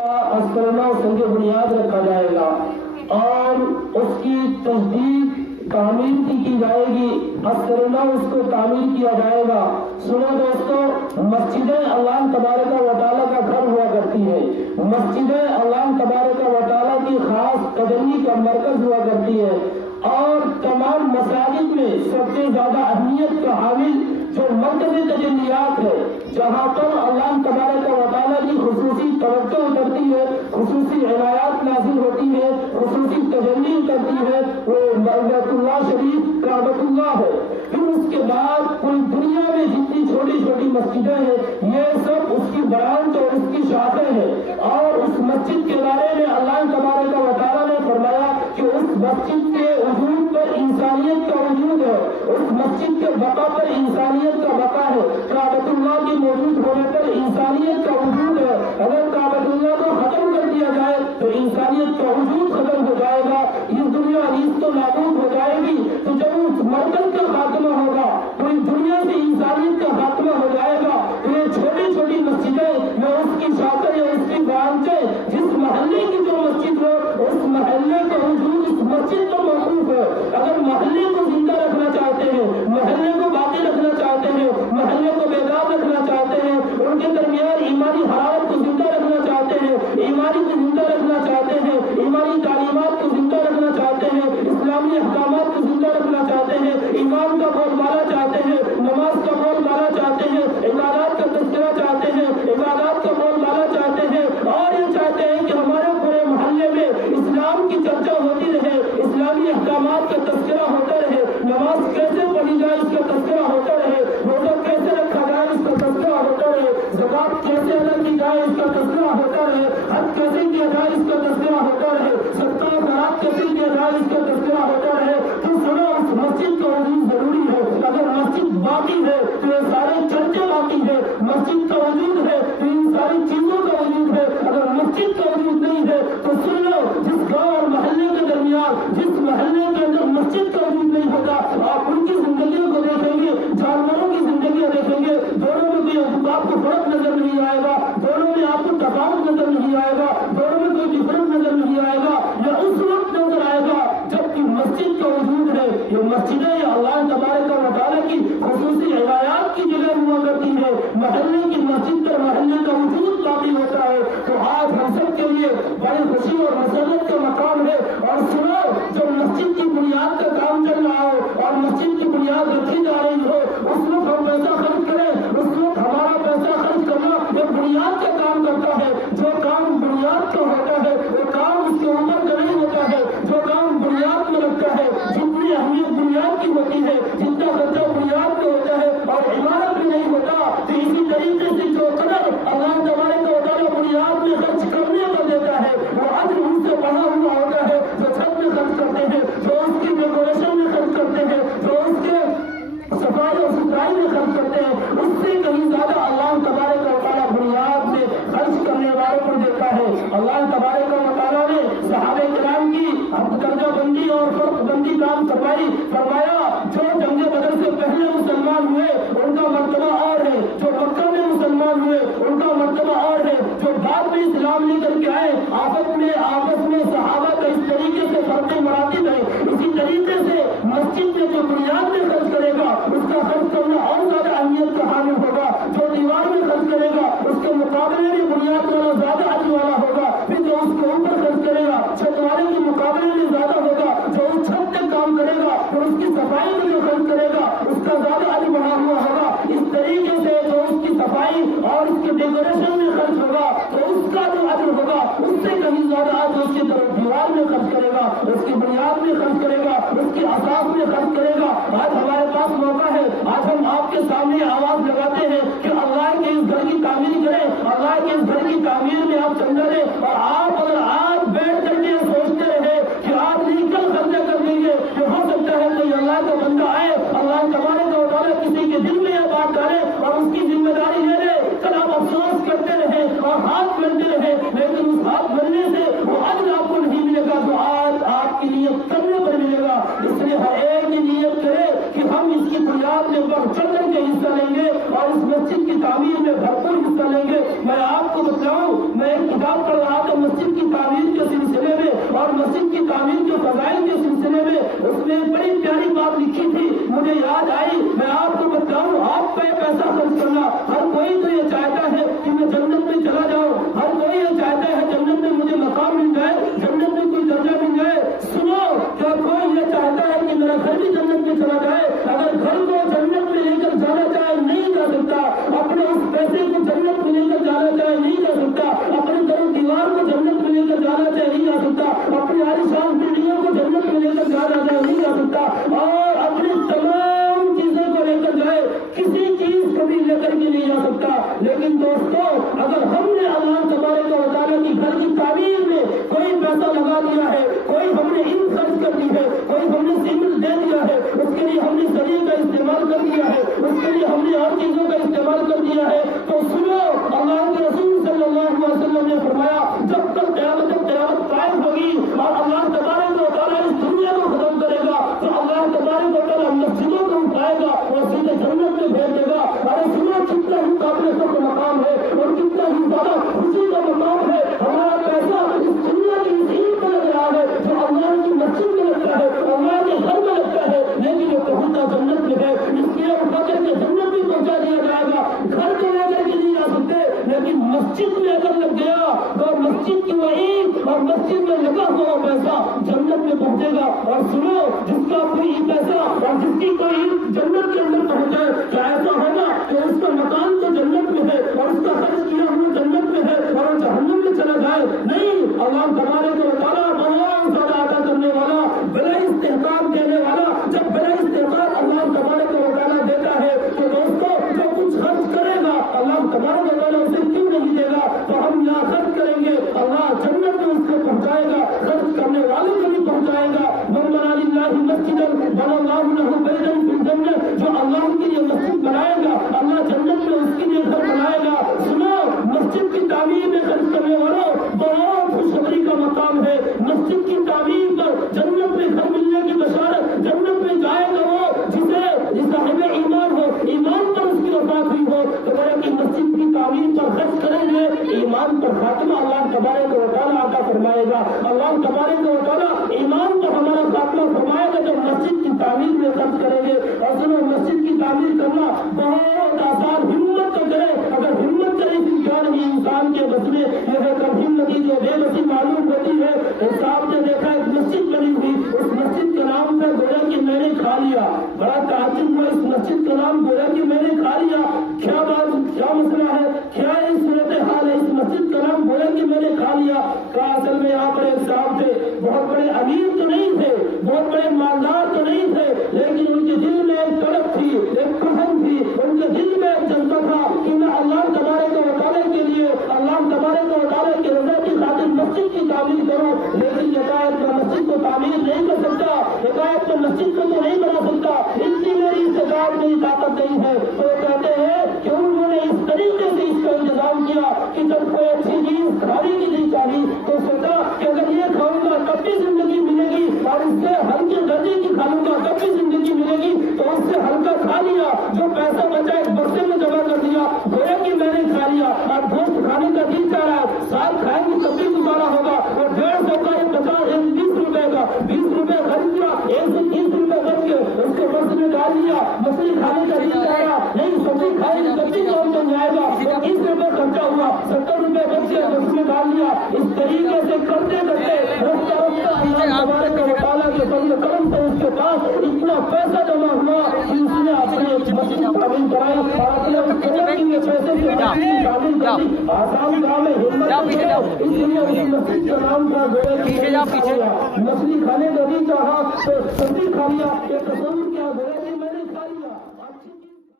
अस्करना संग बुनियाद रखा जाएगा और उसकी तस्दीक तामीर की जाएगी। अस्करना उसको तामीर किया जाएगा। सुनो दोस्तों, मस्जिदें अल्लाह तबारक व तआला का घर हुआ करती है। मस्जिदें अल्लाह तबारक व तआला की खास कदमी का मरकज हुआ करती है और तमाम मसाजिद में सबसे ज्यादा अहमियत का हामिल जो मरकज़ तजल्लियात है, जहाँ पर अल्लाह तबारक व तआला की खुसूसी तवज्जो उतरती है, खुसूसी इनायत नाज़िल होती है, खुसूसी तजल्ली उतरती है, वो बैतुल्लाह शरीफ काबतुल्लाह है। फिर उसके बाद पूरी दुनिया में जितनी छोटी छोटी मस्जिदें हैं, ये सब उसकी ब्रांच और उसकी शाखें हैं। और उस मस्जिद के बारे में अल्लाह तबारक व तआला ने फरमाया कि उस मस्जिद के वजूद पर इंसानियत का वजूद है, उस मस्जिद के बका पर इंसानियत का बका है, काबतुल्लाह के मौजूद होने पर इंसानियत का वजूद है। अगर काबतुल्लाह को खत्म कर दिया जाए तो इंसानियत का वजूद खत्म हो जाएगा, ये दुनिया रीत तो नाबूद हो जाएगी। तो जब उस मरकज का खात्मा होगा, पूरी दुनिया से इंसानियत का खात्मा हो जाएगा, तो ये छोटी छोटी मस्जिदें या उसकी शाखें या उसकी ब्रांचें, जिस महल्ले की जो मस्जिद हो, उस महल्ले का वजूद उस मस्जिद पर मौजूद है। अगर महल्ले को जिंदा रखना चाहते हैं, महल्ले को बाकी रखना चाहते हैं, महल्ले को बेदार रखना चाहते हैं, उनके दरमियान ईमानी हरारत को जिंदा रखना चाहते हैं, ईमानी को जिंदा रखना चाहते हैं, ईमानी तालीमात को जिंदा रखना चाहते हैं, इस्लामी अहकामात को जिंदा रखना चाहते हैं, ईमान का बोलबाला चाहते हैं, नमाज का बोलबाला चाहते हैं, इबादत का तज़किरा चाहते हैं, इबादत का बोलबाला चाहते हैं, और ये चाहते हैं कि हमारे पूरे मोहल्ले में इस्लाम की चर्चा होती रहे, इस्लामी अहकामात का तज़किरा होता रहे, नमाज कैसे पढ़ी जाए इसका तज़किरा होता रहे, रोज़ा कैसे रखा जाए इसका तज़किरा होता रहे, ज़कात कैसे अदा की जाए इसका तज़किरा होता रहे, हज कैसे किया जाए इसका तज़किरा होता रहे, सदका ख़ैरात कैसे किया जाए इसका तज़किरा होता रहे। तो सुनो, उस मस्जिद का वजूद जरूरी है। अगर मस्जिद बाकी है तो ये सारे चर्चे बाकी है। मस्जिद का वजूद है तो इन सारी चीजों का वजूद है। अगर मस्जिद का वजूद नहीं है तो सुन लो, जिस गाँव और मोहल्ले के दरमियान, जिस मोहल्ले के अंदर मस्जिद का वजूद नहीं होगा, आप उनकी जिंदगियों को देखेंगे, जानवरों की जिंदगियां देखेंगे, दोनों में कोई आपको फर्क नजर नहीं आएगा, दोनों में आपको तफावत नजर नहीं आएगा, दोनों में कोई डिफरेंस नजर नहीं आएगा। यह उस वक्त नजर आएगा जबकि मस्जिद का वजूद है। ये मस्जिदें अल्लाह तबारक व तआला की खुसूसी इबादत की जगह हुआ करती है। महल्ले की मस्जिद पर महल्ले का वजूद बाकी होता है। तो आज हम सब के लिए बड़ी खुशी और मसरत का मकाम है। और सुनो, जब मस्जिद की बुनियाद का काम चल रहा हो और मस्जिद की बुनियाद रखी जा रही हो, उस वक्त हम पैसा खर्च करें, उस वक्त हमारा पैसा खर्च करना एक बुनियाद का काम करता है। जो काम बुनियाद का होता है वो काम उसके ऊपर का नहीं होता है। जो काम बुनियाद में लगता है, जितनी अहमियत बुनियाद की होती है, जितना खर्चा बुनियाद में होता है और इमारत में नहीं होता। तो इसी तरीके से जो कदर अल्लाह तबारक व तआला बुनियाद में खर्च करने को देता है, वो अज्र उनसे बना हुआ होता है। जो छत में खर्च करते हैं, जो उसकी डेकोरेशन में खर्च करते हैं, जो उसके सफाई और सुथराई में खर्च करते हैं, उससे कहीं ज्यादा अल्लाह तबारक व तआला बुनियाद में खर्च करने वालों को देता है। अल्लाह तबारक व तआला ने सहाबे किराम की कर्जाबंदी और फर्कबंदी काम फरमाया। जो जंगे बदर से पहले मुसलमान हुए उनका मर्तबा और है, जो मक्का में मुसलमान हुए उनका मर्तबा और है, जो बाद में इस्लाम लेकर के आए आपस में सहाबा का इस तरीके से फर्क मरातिब है। इसी तरीके से मस्जिद में जो बुनियाद में खर्च करेगा उसका खर्च करना और ज्यादा अहमियत का हामिल होगा। जो दीवार में खर्च करेगा उसके मुकाबले में बुनियाद वाला ज्यादा अजर वाला होगा। फिर जो उसके ऊपर खर्च करेगा छत वाले के मुकाबले में ज्यादा होगा। जो उस छत पे काम करेगा और उसकी सफाई में जो खर्च करेगा उसका ज्यादा अजर बढ़ा हुआ होगा। इस तरीके से जो उसकी सफाई और उसके डेकोरेशन में खर्च होगा तो उसका जो अजर होगा उससे कहीं ज्यादा अजर उसकी दीवार में खर्च करेगा, उसकी बुनियाद में खर्च करेगा, उसकी असास में खर्च करेगा। आज हमारे पास मौका है, आज हम आपके सामने आवाज लगाते हैं कि अल्लाह के इस घर की तामीर करें, अल्लाह के इस घर की तामीर में आप चंदा दें। और आप अगर आज बैठ करके सोचते रहे कि आज नहीं कल खर्चा कर देंगे, तो हो सकता है कोई अल्लाह का बंदा आए, अल्लाह तबारक व तआला किसी के दिल में यह बात डाले और उसकी जिम्मेदारी ले ले। कल आप अफसोस करते रहे और हाथ मलते रहे, लेकिन उस हाथ मलने से वो अजर आपको नहीं मिलेगा जो आज आपकी नियत करने पर मिलेगा। इसलिए हर एक की नियत करे कि हम इसकी बुनियाद में बढ़ चढ़ करके हिस्सा लेंगे और इस मस्जिद की तामीर में भरपूर हिस्सा लेंगे। मैं आपको बताऊं, मैं एक किताब पढ़ کہا کہ مسجد کی تعمیر کے سلسلے میں اور مسجد کی تعمیر کے فضائل کے سلسلے میں اس نے ایک بڑی پیاری بات لکھی تھی، مجھے یاد آئی، میں آپ کو بتاؤں، آپ پہ پیسہ خرچ کرنا، ہر کوئی تو یہ چاہتا ہے کہ میں جنت میں چلا جاؤں، ہر کوئی یہ چاہتا ہے جنت میں مجھے مقام مل جائے، جنت میں کوئی درجہ مل جائے۔ سنو، کیا کوئی یہ چاہتا ہے کہ میرا گھر بھی جنت میں چلا جائے؟ اگر گھر کو جنت میں لے کر جانا چاہے نہیں جا سکتا، اپنے اس پیسے کو جنت میں لے کر جانا چاہے نہیں جا سکتا، اپنے گھر دیوار کو جنت میں لے کر جانا چاہے نہیں جا سکتا، اپنی عالیشان بلڈنگوں کو جنت میں لے کر جانا چاہے نہیں جا سکتا، اور اپنی تمام چیزوں کو لے کر جائے، کسی چیز کو بھی لے کر کے نہیں جا سکتا۔ لیکن دوستو، اگر ہم نے اللہ تبارک و تعالیٰ کی گھر کی تعمیر میں کوئی پیسہ لگا دیا ہے، کوئی ہم نے ان خرچ کر دی ہے، کوئی ہم نے سیمنٹ دے دیا ہے، اس کے لیے ہم نے سری کا استعمال کر دیا ہے، اس کے لیے ہم نے اور چیزوں کا استعمال کر دیا ہے، تو سنو، اللہ کے رسول صلی اللہ علیہ وسلم نے فرمایا جب تک قیامت قائم ہوگی اور اللہ تبارک و تعالیٰ اس دنیا کو ختم کرے گا تو اللہ تبارک و تعالیٰ مسجدوں کو اٹھائے گا اور سیدھے جنت میں بھیج دے گا۔ ارے سنو، کتنا ہی قابل فخر مقام ہے اور کتنا ہی زیادہ خوشی کا مقام ہے، ہمارا پیسہ اس دنیا کی اس عید میں لگ رہا ہے جو اللہ کی مسجد میں لگتا ہے، اللہ کے گھر میں لگتا ہے، لیکن وہ پہنچا جنت میں ہے، اس لیے اٹھا کر کے جنت میں پہنچا دیا جائے گا۔ گھر کو لے کر کے نہیں جا سکتے، لیکن مسجد میں اگر لگ گیا تو مسجد کی وہ عید اور مسجد میں لگا ہوا پیسہ جنت میں پہنچے گا۔ اور سنو، جس کا کوئی پیسہ اور جس کی کوئی عید جنت کے اندر پہنچ جائے، کیا ایسا ہوگا کہ اس کا مکان تو جنت میں ہے اور اس کا خرچ کیا ہوا جنت میں ہے اور جہنم میں چلا جائے؟ نہیں، اللہ تبارک و تعالیٰ بہت زیادہ عطا کرنے والا، بلا استحقاق دینے والا۔ جب بلا استحقاق اللہ تبارک و تعالیٰ دیتا ہے تو دوستو، جو کچھ خرچ کرے گا اللہ تبارک و تعالیٰ اسے کیوں نہیں دے گا؟ تو ہم یہاں خرچ کریں گے، اللہ جنت میں اس کو پہنچائے گا، خرچ کرنے والوں کو بھی پہنچائے گا۔ من بنا للہ مسجدا بنى اللہ لہ بیتا فی الجنہ، جو اللہ کے لیے مسجد بنائے گا اللہ جنت میں اس کے لیے گھر بنائے گا۔ سنو، مسجد کی تعمیر میں خرچ کرنے والوں بہت خوشخبری کا مقام ہے، مسجد کی تعمیر پر جنت میں گھر ملنے کی بشارت، جنت میں جائے گا وہ جسے صاحب ایمان ہو، ایمان پر اس کی وفات ہوئی ہو، تو کہ مسجد کی تعمیر پر خرچ کریں گے، ایمان پر خاتمہ اللہ تبارک و تعالیٰ عطا فرمائے گا۔ اللہ تبارک و تعالیٰ ایمان پر ہمارا خاتمہ فرمائے گا جب مسجد کی تعمیر میں خرچ کریں گے۔ اور سنو، مسجد کی تعمیر کرنا بہت آسان، ہمت تو کرے، اگر ہمت کرے پھر کیا نہیں انسان کے بس میں، یہ کب ہمتی جو بے بسی معلوم ہوتی ہے۔ صاحب نے دیکھا ایک مسجد بنی ہوئی، اس مسجد کے نام سے گویا کہ میں نے کھا لیا، بڑا تعجب ہوا، اس مسجد کا نام گویا کہ میں نے کھا لیا، کیا بات، کیا مسئلہ ہے، کیا اس صورتحال ہے، اس مسجد کا نام گویا کہ میں نے کھا لیا؟ کہا اصل میں یہاں پر ایک صاحب تھے، بہت بڑے امیر تو نہیں تھے، بہت بڑے مالدار تو نہیں تھے، لیکن ان کے دل میں ایک تڑپ تھی، ایک پسند تھی، ان کے دل میں ایک جذبہ تھا کہ میں اللہ تبارک و تعالیٰ کے لیے، اللہ تبارک و تعالیٰ کی رضا کی خاطر مسجد کی تعمیر کروں، لیکن یکایت میں مسجد کو تعمیر نہیں کر سکتا، یکایت میں مسجد کو تو نہیں بنا سکتا، اتنی میری استطاعت نہیں، طاقت نہیں ہے۔ تو وہ کہتے ہیں کہ انہوں نے اس طریقے سے اس کا انتظام کیا کہ جب کوئی اچھی چیز کھانے کی نہیں چاہیے تو سوچا کہ اگر یہ کھاؤں گا تب بھی زندگی ملے گی، اور اس سے ہلکے درجے کی کھاؤں گا تب بھی زندگی ملے گی، تو اس سے ہلکا کھا لیا، جو پیسہ بچا ایک بکسے میں جمع کر دیا، گویا کہ میں نے کھا لیا، اور گوشت کھانے کا دل چاہ رہا ہے، ساتھ کھائیں گے تب بھی گزارا ہوگا، اور 150 کا ایک بچا 20 روپے کا، 20 روپے خرچ کیا، 130 روپے بچ کے اس کو بس میں ڈال دیا، مچھلی کھانے کا دل چاہ رہا نہیں، سبزی کھائے گی تب بھی کام چل جائے گا، 30 روپے خرچہ ہوا، 70 روپے بچ کے اس میں ڈال دیا، اس طریقے سے کرتے کرتے رفتہ رفتہ اللہ تبارک و تعالیٰ کے فضل و کرم سے اس کے پاس اتنا پیسہ جمع ہوا کہ اس نے اپنے مسجد تعمیر کرائی، اور اپنے اس قدر کی پیسے سے مسجد تعمیر کرائی۔ آسان کام ہے، ہمت ہے، اس لیے اس مسجد کا نام تھا گویا کہ مچھلی کھانے کا بھی چاہا تو سبزی کھا لیا، ایک تصور